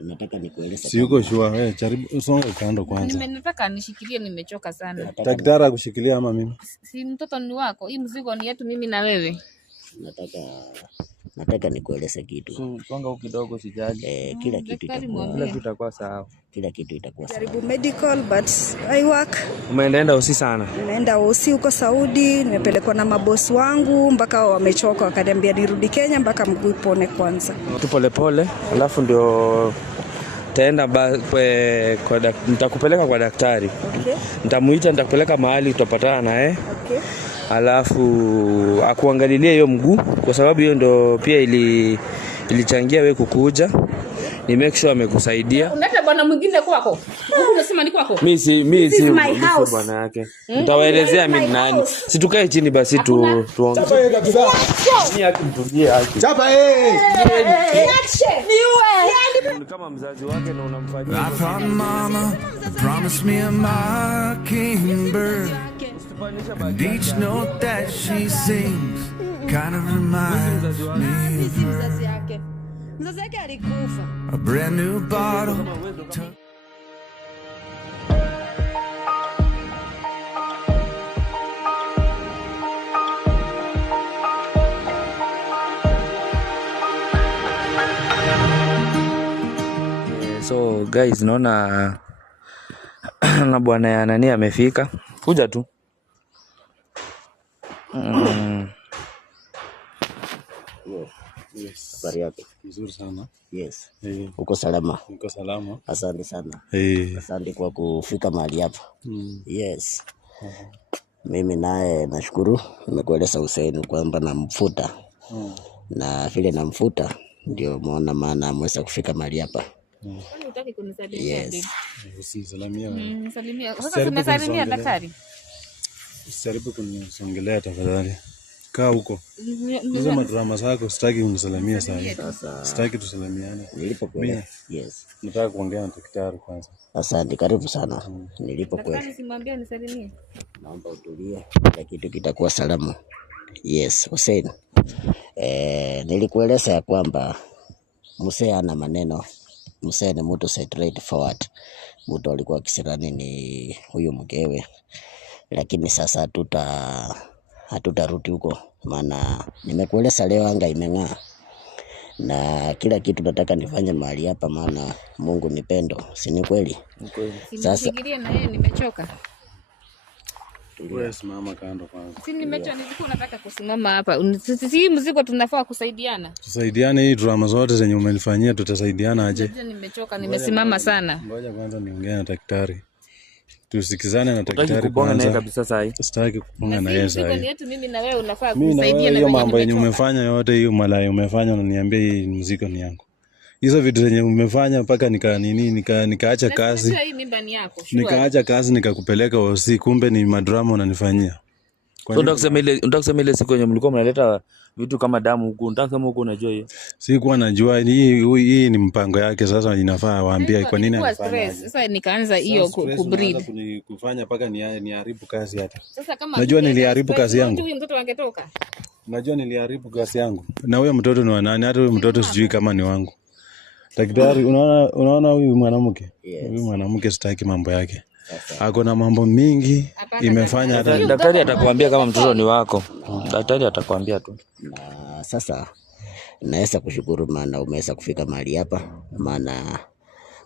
Nataka nikueleze. Si uko sure wewe, jaribu usonge kando kwanza. Nataka nishikilie, nimechoka sana. Daktari akushikilia ama mimi? Si mtoto ni wako. Hii mzigo ni yetu mimi na wewe. Nataka nikueleze kitu. Songa kidogo sijali. Kila kitu itakuwa sawa. Kila kitu itakuwa sawa. Jaribu medical but I work. Umeenda usi sana? Naenda usi huko Saudi, nimepelekwa na mabosi wangu mpaka wamechoka, wakaniambia nirudi Kenya mpaka mguu ipone kwanza. Tu pole alafu ndio taenda nitakupeleka kwa daktari. Okay. Nitamuita, nitakupeleka mahali tutapatana naye. Okay. Alafu akuangalilie hiyo mguu kwa sababu hiyo ndo pia ilichangia wewe kukuja. Ni make sure amekusaidia. Unaleta bwana mwingine kwako. Unasema ni kwako? Mimi si bwana yake. Nitawaelezea mimi nani. Si tukae chini basi tuongee. Chapa yeye kabisa. Mimi akimtungie haki. Chapa yeye. Ni kama mzazi wake na unamfanyia. I found mama promised me a mockingbird. And each note that she sings kind of reminds me of her. A brand new bottle. So guys, naona na bwana ya nani amefika. Kuja tu. Yes. Habari yako? Nzuri sana. Yes. Uko salama? Niko salama. Asante sana. Asante kwa kufika mahali hapa. Yes. Mimi naye nashukuru nimekueleza Hussein kwamba namfuta. Na vile namfuta ndio muona maana ameweza kufika mahali hapa. Unataka kunisalimia? Yes. Usisalimia. Salimia. Sasa tumesalimia daktari. Usijaribu kunisongelea tafadhali. Kaa huko. Hizo madrama zako sitaki unisalimia sasa. Sitaki tusalimiane. Nilipokueleza. Yes. Nataka kuongea na daktari kwanza. Asante, karibu sana. Nilipokueleza. Daktari simwambia nisalimie. Naomba utulie. Kila kitu kitakuwa salama. Yes, Hussein. Nilikueleza ya kwamba Mzee ana maneno. Mzee ni mtu straight forward. Mtu alikuwa kisirani ni huyu mkewe. Lakini sasa hatutarudi huko, maana nimekueleza leo anga imeng'aa na kila kitu nataka nifanye mahali hapa, maana Mungu ni pendo, si ni kweli? Sasa nifikirie na yeye nimechoka. Wewe simama kando kwanza. Si nimechoka, nilikuwa nataka kusimama hapa. Si mzigo tunafaa kusaidiana. Tusaidiane, hii drama zote zenye umenifanyia tutasaidiana aje? Nimechoka, nimesimama sana. Ngoja kwanza niongee na daktari. Tusikizane na daktari kwanza. Kubonga naye kabisa sasa hivi. Sitaki kubonga na yeye sasa hivi. Mimi na wewe unafaa kusaidia na hiyo mambo yenye umefanya yote, hiyo malaya umefanya, unaniambia hii mzigo ni yangu. Hizo vitu zenye umefanya mpaka nikaacha kazi. Nikaacha kazi nikakupeleka hosi, kumbe ni madrama unanifanyia. Unataka kusema ile siku yenye mlikuwa mnaleta vitu kama damu huko, unataka kama huko unajua hiyo? Sikuwa najua hii ni mpango yake, sasa inafaa waambie kwa nini anafanya. Sasa nikaanza hiyo kubreed. Kufanya paka niharibu kazi hata. Sasa kama najua niliharibu kazi yangu. Huyu mtoto angetoka. Najua niliharibu kazi yangu. Na huyo mtoto ni wa nani? Hata huyo mtoto sijui kama ni wangu. Daktari, unaona huyu mwanamke? Huyu mwanamke sitaki mambo yake. Ako na mambo mingi imefanya hata daktari atakwambia kama mtoto ni wako. Daktari atakwambia tu. Na sasa naweza kushukuru maana umeweza kufika mahali hapa, maana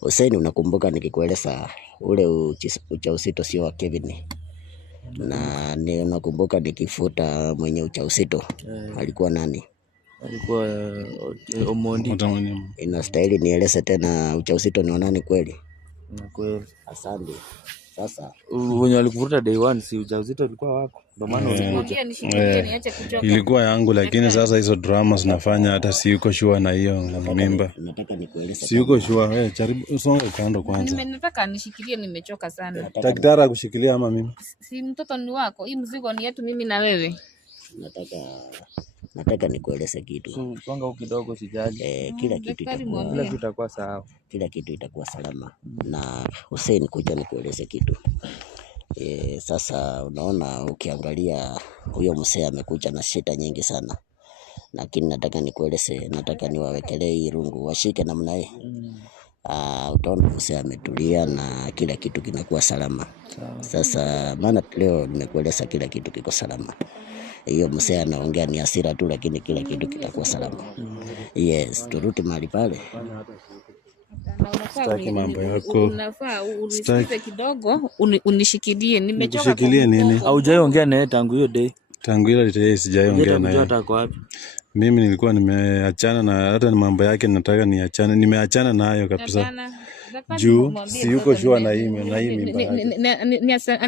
Hussein, unakumbuka nikikueleza ule ujauzito sio wa Kevin. Na ni unakumbuka nikifuta mwenye ujauzito alikuwa nani? Alikuwa Omondi. Inastahili nieleze tena ujauzito ni nani kweli? Kweli. Asante. Sasa wenye walikuvuta day one si ujauzito ulikuwa wako. Ndio maana ulimwambia nishikilie niache kuchoka. Ilikuwa yangu, lakini sasa hizo drama zinafanya hata siyuko sure na hiyo mimba. Nataka nikueleze. Siyuko sure. Wewe jaribu usonge kando kwanza. Nataka nishikilie, nimechoka sana. Daktari akushikilia ama mimi? Si mtoto ni wako. Hii mzigo ni yetu mimi na wewe. Nataka nikueleze kitu. Songa kidogo sijali. Kila kitu itakuwa sawa. Kila kitu itakuwa salama. Na Hussein, kuja nikueleze kitu. Sasa unaona, ukiangalia huyo mzee amekuja na shida nyingi sana. Lakini nataka nikueleze, nataka niwawekelee hii rungu washike namna hii. utaona mzee ametulia na kila kitu kinakuwa salama. Sasa maana leo nimekueleza kila kitu kiko salama. Hiyo mzee anaongea ni hasira tu, lakini kila kitu kitakuwa salama. Yes, turudi mahali pale. Sitaki mambo yako. Unafaa urisikize kidogo, unishikilie. Nimechoka. Kushikilie nini? Haujaongea naye tangu hiyo day. Tangu ile day sijaongea naye. Hata kwa wapi? Mimi nilikuwa nimeachana na hata ni mambo yake nataka niachane. Nimeachana nayo kabisa. Juu si yuko shua na hii mimba.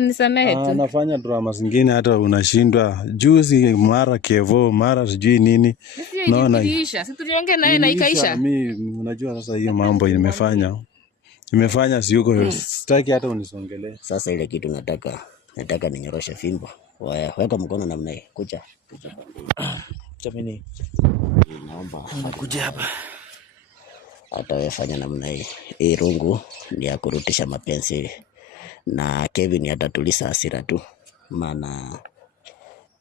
Nisamehe tu. Anafanya drama zingine hata unashindwa. Juzi mara Kevo, mara sijui nini. Naona iliisha. Si tuliongea naye na ikaisha. Mimi unajua sasa hiyo mambo imefanya si yuko sitaki hata unisongelee. Sasa ile kitu nataka ninyoroshe fimbo. Weka mkono namna hii. Kucha. Chamini. Naomba kuja hapa. Hata wewe fanya namna hii. Hii rungu ni ya kurudisha mapenzi. Na Kevin atatuliza hasira tu. Maana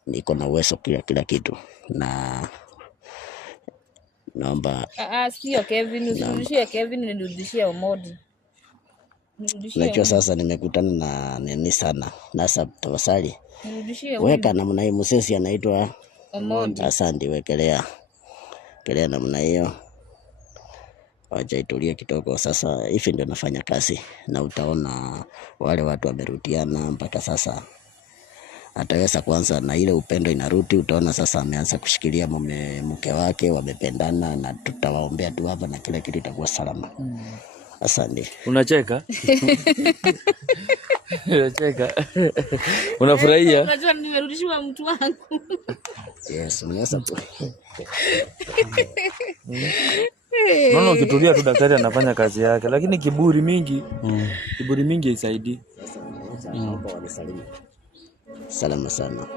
niko na uwezo kila kitu. Na naomba sio Kevin, usirudishie Kevin, nirudishie Omodi. Najua sasa nimekutana na nini sana. Nasa tafasali. Weka namna hii, msesi anaitwa Omodi. Asante, wekelea namna hiyo. Wacha itulie kidogo. Sasa hivi ndio nafanya kazi na utaona wale watu wamerutiana mpaka sasa. Ataweza kwanza na ile upendo inarudi, utaona sasa ameanza kushikilia mke wake, wamependana na tutawaombea tu hapa na kila kitu itakuwa salama. Asante. Unacheka? Unacheka. Unafurahia? Unajua nimerudishiwa mtu wangu. Yes, mnaweza. Naona ukitulia tu daktari anafanya kazi yake, lakini kiburi mingi haisaidii. Naomba wanisalimie. Salama sana.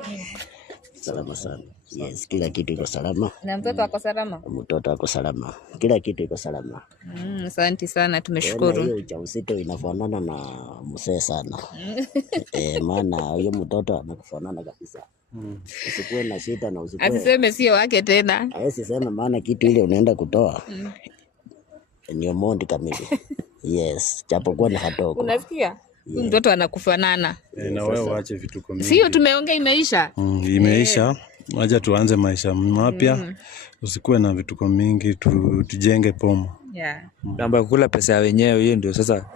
Salama sana. Yes, kila kitu iko salama. Na mtoto wako salama? Mtoto wako salama. Kila kitu iko salama. Asante sana, tumeshukuru. Hiyo ujauzito inafanana na mzee sana. Maana huyo mtoto anakufanana kabisa. Usikuwe na shida na usikuwe. Asiseme sio wake tena. Hawezi sema maana kitu ile unaenda kutoa. Ni Omondi kamili. Yes, japokuwa ni kadogo. Unasikia? Mtoto anakufanana. Na wewe waache vituko mingi. Sio tumeongea imeisha. Imeisha. Wacha tuanze maisha mapya. Usikuwe na vituko mingi, tujenge pomo. Namba kula pesa ya wenyewe hiyo ndio sasa.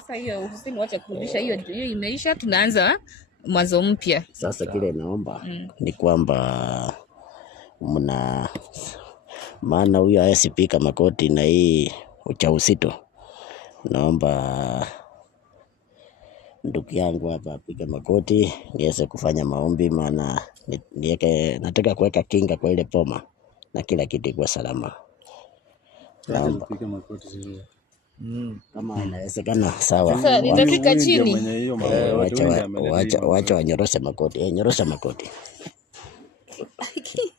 Sasa hiyo usini wacha kurudisha hiyo imeisha, tunaanza mwanzo mpya. Sasa kile naomba ni kwamba maana huyu asipika makoti na hii ujauzito. Naomba ndugu yangu hapa apige makoti niweze kufanya maombi, maana nataka kuweka kinga kwa ile poma na kila kitu ikuwa salama. Naomba apige makoti sio. Kama inawezekana sawa. Sasa nitafika chini. Wacha wanyoroshe makoti. Nyorosha makoti.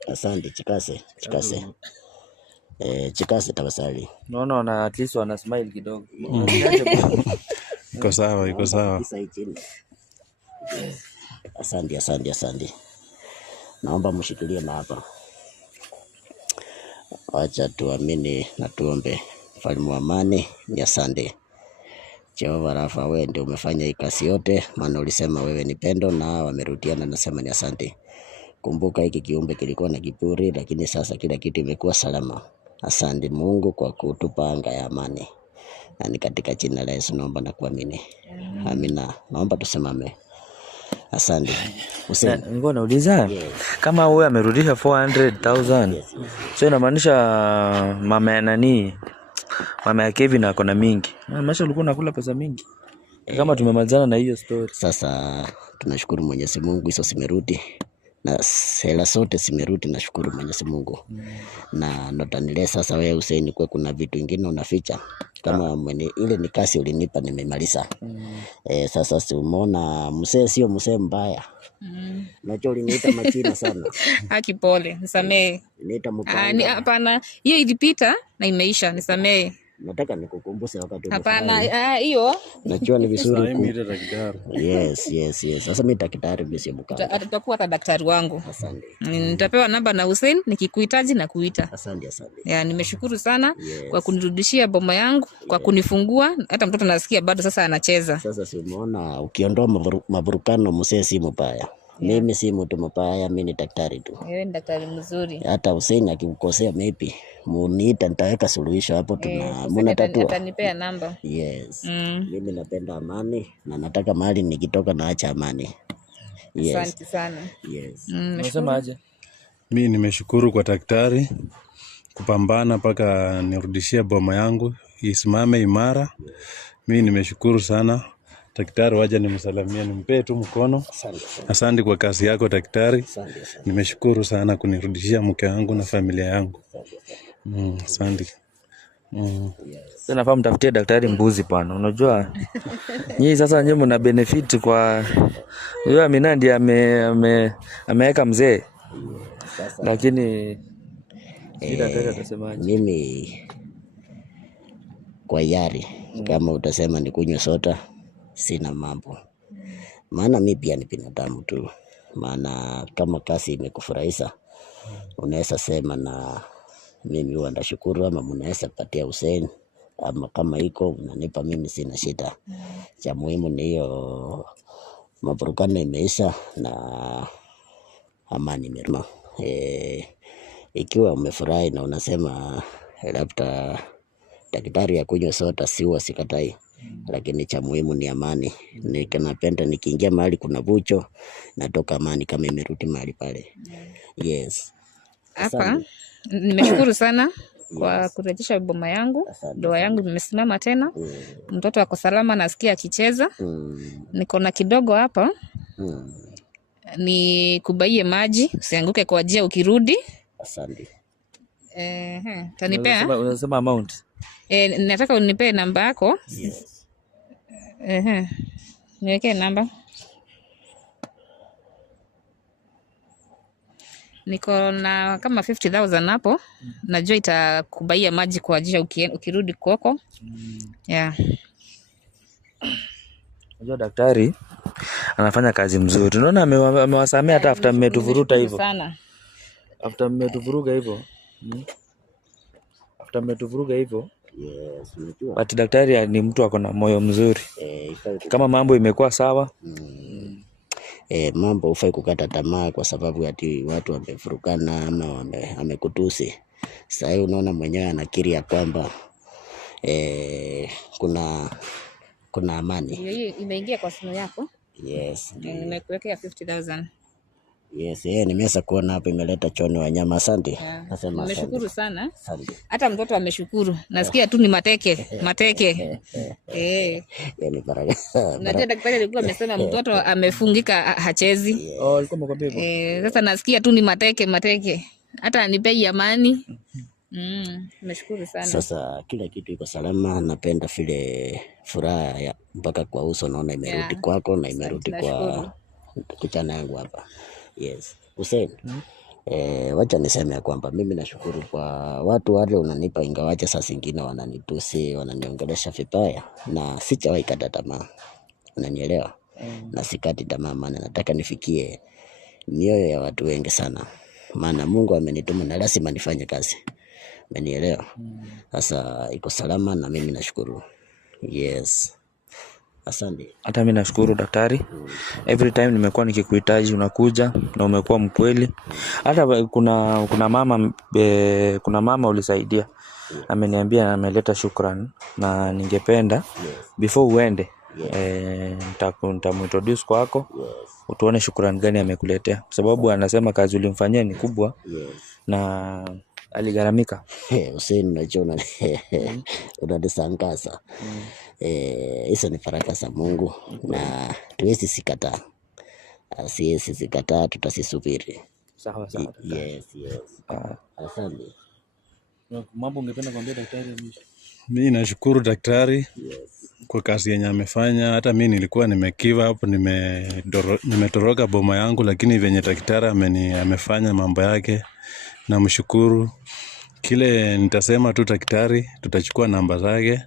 Asante, chikase. Chikase tafadhali. Naona at least wana smile kidogo. Iko sawa. Asante. Naomba mshikilie na hapa. Wacha tuamini na tuombe. Mfalme wa amani, ni asante. Jehova Rafa, wewe ndio umefanya hii kazi yote, maana ulisema wewe ni pendo na wamerudiana, nasema ni asante. Kumbuka hiki kiumbe kilikuwa na kiburi, lakini sasa kila kitu imekuwa salama. Asante Mungu kwa kutupa anga ya amani. Na ni katika jina la Yesu naomba na kuamini. Amina. Naomba tusimame. Asante. Ngoja nauliza. Kama wewe amerudisha 400,000. Sio inamaanisha mama ya Kevin ako na mingi. Maisha ulikuwa unakula pesa mingi. Kama tumemalizana na hiyo story. Sasa tunashukuru Mwenyezi Mungu hizo simerudi. Na hela zote simerudi, nashukuru Mwenyezi Mungu. Na notanile sasa wewe Hussein kwa kuna vitu vingine unaficha. Kama ile ni kazi ulinipa nimemaliza. Sasa si umeona mzee sio mzee mbaya. Nacho uliniita machina sana. Haki pole, nisamee. Niita mpanga. Hapana, hiyo ilipita na imeisha, nisamee. Nataka nikukumbushe wakati Hapana, hiyo najua ni vizuri. Mimi daktari. Yes. Sasa mimi daktari mimi si mkanga. atakuwa hata daktari wangu. Asante. Nitapewa namba na Hussein nikikuhitaji na kuita. Asante. Ya, nimeshukuru sana kwa kunirudishia boma yangu, kwa kunifungua. Hata mtoto nasikia bado sasa anacheza. Sasa si umeona ukiondoa mavurukano mzee si mbaya. Mimi si mtu mbaya, mimi ni daktari tu. Wewe ni daktari mzuri. Hata Hussein akikukosea maybe muniita, nitaweka suluhisho hapo, mnatatua. Atanipea namba. Yes. Mimi napenda amani na nataka mahali nikitoka naacha amani. Yes. Asante sana. Yes. Unasema aje? Mimi nimeshukuru kwa daktari kupambana mpaka nirudishie boma yangu isimame imara. Mimi nimeshukuru sana daktari, waje nimsalamia, nimpee tu mkono. Asante kwa kazi yako daktari. Nimeshukuru sana kunirudishia mke wangu na familia yangu. Asante. Sasa nafahamu tafutie daktari mbuzi bwana. Unajua nyinyi sasa nyinyi mna benefit kwa yeye. Amina ndiye ameweka mzee. Lakini daktari atasemaje? Mimi kwa yari kama utasema ni kunywa soda sina mambo. Maana mimi pia ni binadamu tu. Maana kama kazi imekufurahisha unaweza sema na mimi huwa ndashukuru, ama mnaweza patia Hussein, ama kama iko unanipa, mimi sina shida. Cha muhimu ni hiyo mavurukano imeisha na amani imerudi. Ikiwa umefurahi na unasema labda daktari ya kunywa soda, siwa sikatai, lakini cha muhimu ni amani. Napenda nikiingia mahali kuna bucho natoka amani kama imerudi mahali pale. Yes. Hapa nimeshukuru sana kwa kurejesha boma yangu. Ndoa yangu imesimama tena. Mtoto ako salama, nasikia akicheza. Niko na kidogo hapa. Ni kubaie maji, usianguke kwa njia ukirudi. Asante. Tanipea? Unasema amount? Nataka unipee namba yako. Yes. Niwekee namba. Niko na kama 50,000 hapo. Najua itakubaia maji kwa ajili ukirudi kwako. Yeah. Unajua daktari anafanya kazi mzuri. Unaona amewasamea hata after mmetuvuruta hivyo. Sana. After mmetuvuruga hivyo. After mmetuvuruga hivyo. Yes, unajua. But daktari ni mtu ako na moyo mzuri. Kama mambo imekuwa sawa. Mambo hufai kukata tamaa kwa sababu ati watu wamefurukana ama amekutusi. Sasa hivi unaona mwenyewe anakiri ya kwamba kuna amani. Hiyo imeingia kwa simu yako? Yes. Nimekuwekea 50,000. Yes, nimeweza kuona hapo imeleta choni wanyama. Asante. Nasema nimeshukuru sana. Asante. Hata mtoto ameshukuru. Nasikia tu ni mateke. Yaani baraka. Unajua daktari alikuwa amesema mtoto amefungika hachezi. Alikuwa amekwambia hivyo. Sasa nasikia tu ni mateke. Hata anipei amani. Nimeshukuru sana. Sasa kila kitu iko salama. Napenda vile furaha ya mpaka kwa uso naona imerudi kwako na imerudi kwa kijana yangu hapa. Yes. Hussein. Wacha niseme kwamba mimi nashukuru kwa watu wale unanipa, ingawaje saa zingine wananitusi, wananiongelesha vibaya, na sijawahi kata tamaa. Unanielewa? Na sikati tamaa, maana nataka nifikie mioyo ya watu wengi sana. Maana Mungu amenituma na lazima nifanye kazi. Umenielewa? Sasa iko salama na mimi nashukuru. Yes. Asante. Hata mimi nashukuru daktari. Every time nimekuwa nikikuhitaji unakuja na umekuwa mkweli. Hata kuna mama ulisaidia. Ameniambia ameleta shukrani na ningependa before uende nitamuintroduce kwako. Utuone shukrani gani amekuletea. Kwa sababu anasema kazi ulimfanyia ni kubwa na aligaramika. Hussein, unajua unanisangaza. Hizo ni baraka za Mungu na tuwezi sikataa. Siwezi sikataa, tutasisubiri. Sawa. Yes. Asante. Mambo ungependa kuambia daktari? Mimi nashukuru daktari kwa kazi yenye amefanya. Hata mimi nilikuwa nimekiva hapo, nimetoroka boma yangu, lakini venye daktari amefanya mambo yake, namshukuru. Kile nitasema tu daktari, tutachukua namba zake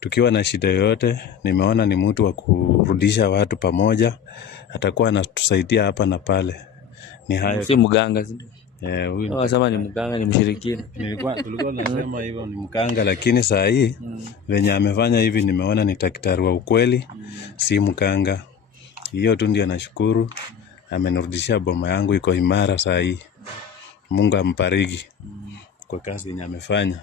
tukiwa na shida yoyote. Nimeona ni mtu wa kurudisha watu pamoja, atakuwa anatusaidia hapa na pale. Ni hayo. Si mganga si? Huyu Wasema ni mganga, ni mshirikina. Tulikuwa nasema hivyo ni mganga, lakini saa hii venye amefanya hivi nimeona ni daktari wa ukweli, si mganga. Hiyo tu ndio nashukuru. Amenirudishia boma yangu iko imara saa hii. Mungu ambariki kwa kazi yenye amefanya.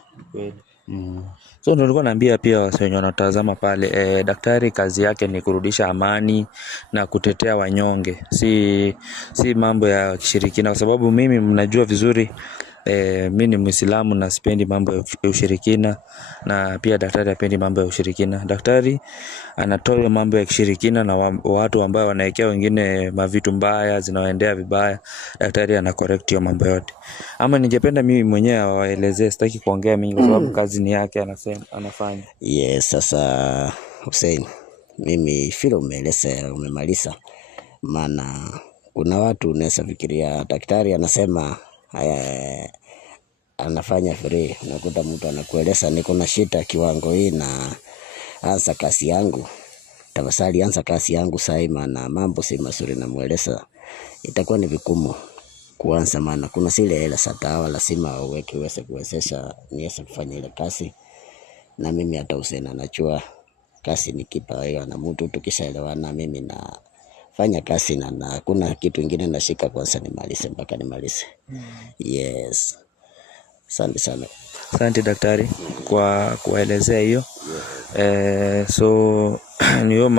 So nilikuwa naambia pia wenye wanatazama pale, daktari kazi yake ni kurudisha amani na kutetea wanyonge, si mambo ya kishirikina, kwa sababu mimi mnajua vizuri mimi ni Muislamu na sipendi mambo ya ushirikina, na pia daktari hapendi mambo ya ushirikina. Daktari anatoa mambo ya kishirikina na watu ambao wanaekea wengine mavitu mbaya zinawaendea vibaya. Daktari ana correct hiyo mambo yote. Ama ningependa mimi mwenyewe awaelezee, sitaki kuongea mingi kwa sababu kazi ni yake, anafanya. Yes, sasa Hussein, mimi vile umeeleza umemaliza, maana kuna watu unaweza fikiria daktari anasema haya anafanya free. Unakuta mtu anakueleza niko na shida kiwango hii na anza kazi yangu, tafadhali anza kazi yangu sasa, maana mambo si mazuri, na mueleza itakuwa ni vigumu kuanza, maana kuna zile hela za dawa lazima uweze kuwezesha niweze kufanya ile kazi. Na mimi hata Hussein anajua kazi ni kipawa na mtu, tukishaelewana mimi na fanya kazi na kuna kitu kingine nashika kwanza nimalize mpaka nimalize. Yes. Asante sana. Asante daktari kwa kuelezea hiyo. So ni huyo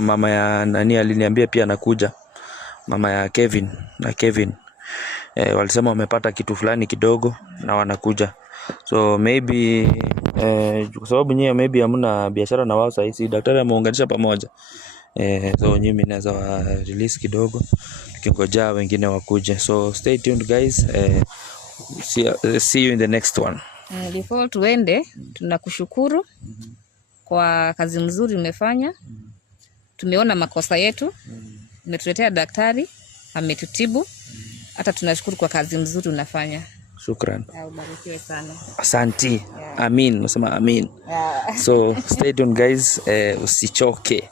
mama ya nani aliniambia pia anakuja, mama ya Kevin na Kevin walisema wamepata kitu fulani kidogo na wanakuja. So maybe kwa sababu nyewe maybe hamna biashara na wao sasa, daktari ameunganisha pamoja. So nyinyi naweza wa release kidogo tukingoja wengine wakuje. So stay tuned guys. See you in the next one. Before tuende, tunakushukuru kwa kazi mzuri umefanya. Tumeona makosa yetu, umetuletea daktari, ametutibu. Hata tunashukuru kwa kazi mzuri unafanya. Shukran. Ubarikiwe sana. Asante. Amin, nasema amin. So stay tuned guys, usichoke.